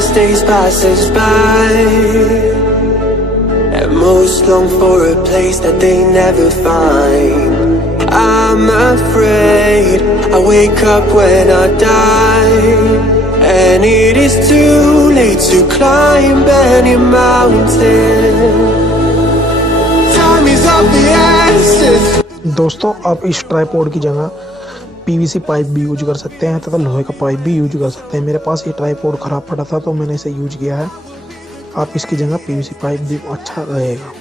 as days pass us by, and most long for a place that they never find. I'm afraid I wake up when I die, and it is too late to climb any mountain. Time is of the essence. दोस्तों आप इस ट्राइपॉड की जगह PVC pipe भी यूज कर सकते हैं तथा लोहे का पाइप भी यूज कर सकते हैं। मेरे पास ये ट्राइपॉड ख़राब पड़ा था तो मैंने इसे यूज किया है। आप इसकी जगह पीवीसी पाइप भी अच्छा रहेगा।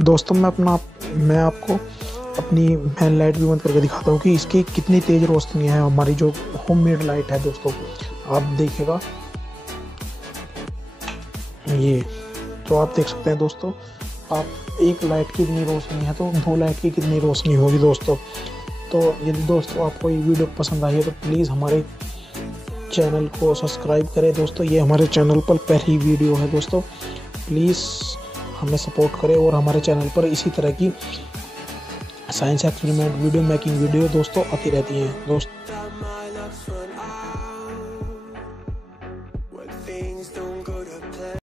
दोस्तों मैं आपको अपनी मेन लाइट भी बंद करके दिखाता हूँ कि इसकी कितनी तेज़ रोशनी है। हमारी जो होममेड लाइट है दोस्तों, आप देखिएगा ये तो आप देख सकते हैं दोस्तों। आप एक लाइट की कितनी रोशनी है तो दो लाइट की कितनी रोशनी होगी दोस्तों। तो यदि दोस्तों आपको ये वीडियो पसंद आई है तो प्लीज़ हमारे चैनल को सब्सक्राइब करें दोस्तों। ये हमारे चैनल पर पहली वीडियो है दोस्तों। प्लीज़ हमें सपोर्ट करें और हमारे चैनल पर इसी तरह की science experiment video making video दोस्तों आती रहती हैं दोस्त।